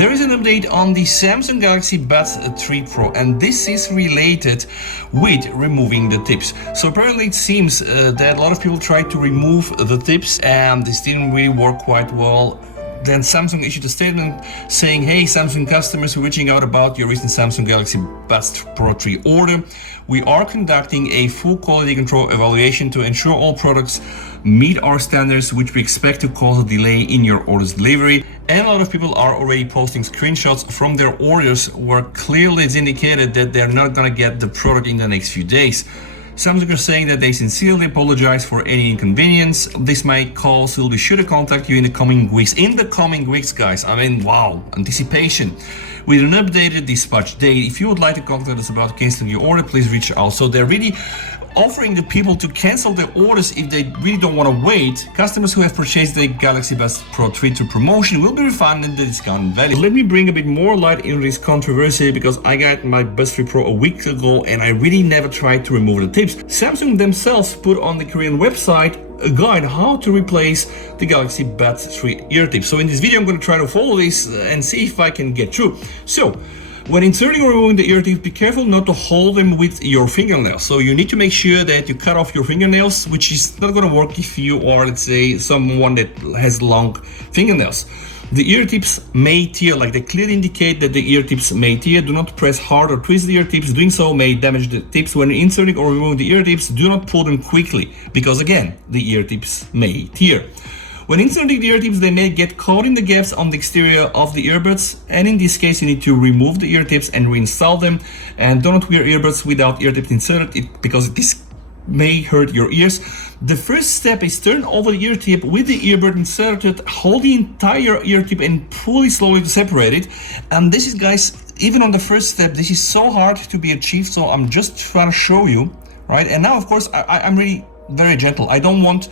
There is an update on the Samsung Galaxy Buds 3 Pro, and this is related with removing the tips. So apparently it seems that a lot of people tried to remove the tips and this didn't really work quite well. Then Samsung issued a statement saying, hey, Samsung customers who are reaching out about your recent Samsung Galaxy Buds Pro 3 order, we are conducting a full quality control evaluation to ensure all products meet our standards, which we expect to cause a delay in your order's delivery. And a lot of people are already posting screenshots from their orders where clearly it's indicated that they're not gonna get the product in the next few days. Samsung are saying that they sincerely apologize for any inconvenience. This might cause, we'll be sure to contact you in the coming weeks. In the coming weeks, guys. I mean, wow, anticipation. With an updated dispatch date. If you would like to contact us about canceling your order, please reach out. So they're really offering the people to cancel their orders if they really don't want to wait. Customers who have purchased the Galaxy Buds Pro 3 through promotion will be refunded the discount value. Let me bring a bit more light into this controversy because I got my Buds 3 Pro a week ago and I really never tried to remove the tips. Samsung themselves put on the Korean website a guide how to replace the Galaxy Buds 3 ear tips. So in this video I'm going to try to follow this and see if I can get through. So when inserting or removing the ear tips, be careful not to hold them with your fingernails. So you need to make sure that you cut off your fingernails, which is not going to work if you are, let's say, someone that has long fingernails. The ear tips may tear, like they clearly indicate that the ear tips may tear. Do not press hard or twist the ear tips. Doing so may damage the tips. When inserting or removing the ear tips, do not pull them quickly because again, the ear tips may tear. When inserting the ear tips, they may get caught in the gaps on the exterior of the earbuds, and in this case you need to remove the ear tips and reinstall them. And do not wear earbuds without ear tips inserted because this may hurt your ears. The first step is turn over the ear tip with the earbud inserted, hold the entire ear tip and pull it slowly to separate it. And this is, guys, even on the first step, this is so hard to be achieved, so I'm just trying to show you, right? And now of course I'm really very gentle. I don't want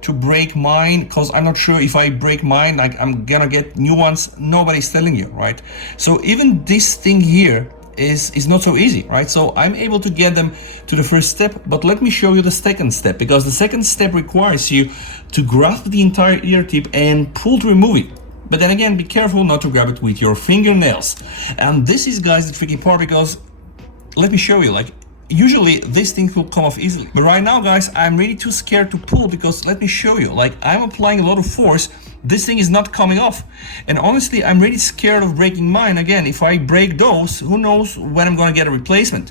to break mine because I'm not sure if I break mine, like I'm gonna get new ones. Nobody's telling you, right? So even this thing here is not so easy, right? So I'm able to get them to the first step, but let me show you the second step, because the second step requires you to grasp the entire ear tip and pull to remove it. But then again, be careful not to grab it with your fingernails. And this is, guys, the tricky part, because let me show you, like, usually this thing will come off easily, but right now, guys, I'm really too scared to pull because let me show you, like, I'm applying a lot of force. This thing is not coming off, and honestly I'm really scared of breaking mine again. If I break those, who knows when I'm gonna get a replacement.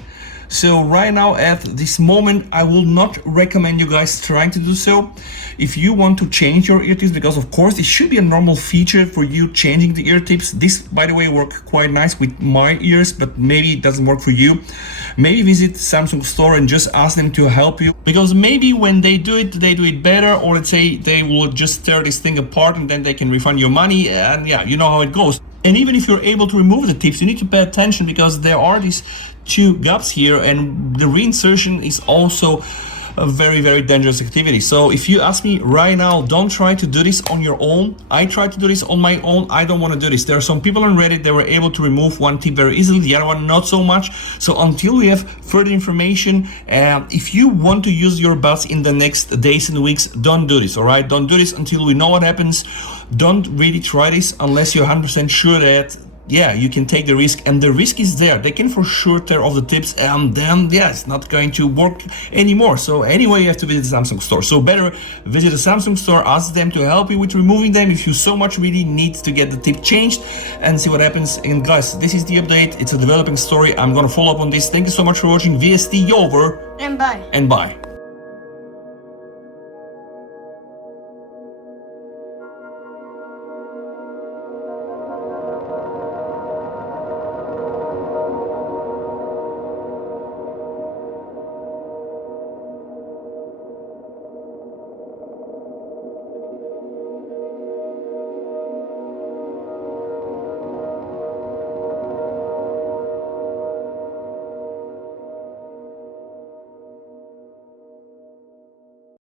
So right now at this moment I will not recommend you guys trying to do so. If you want to change your ear tips, because of course it should be a normal feature for you changing the ear tips. This, by the way, works quite nice with my ears, but maybe it doesn't work for you. Maybe visit Samsung store and just ask them to help you, because maybe when they do it better, or let's say they will just tear this thing apart and then they can refund your money, and yeah, you know how it goes. And even if you're able to remove the tips, you need to pay attention because there are these two gaps here, and the reinsertion is also a very, very dangerous activity. So if you ask me right now, don't try to do this on your own. I tried to do this on my own. I don't want to do this. There are some people on Reddit that were able to remove one tip very easily, the other one not so much. So until we have further information, if you want to use your buds in the next days and weeks, don't do this, all right? Don't do this until we know what happens. Don't really try this unless you're 100% sure that, yeah, you can take the risk, and the risk is there. They can for sure tear off the tips, and then, yeah, it's not going to work anymore. So anyway, you have to visit the Samsung store. So better visit the Samsung store, ask them to help you with removing them if you so much really need to get the tip changed, and see what happens. And guys, this is the update. It's a developing story. I'm gonna follow up on this. Thank you so much for watching. VST over. And bye. And bye.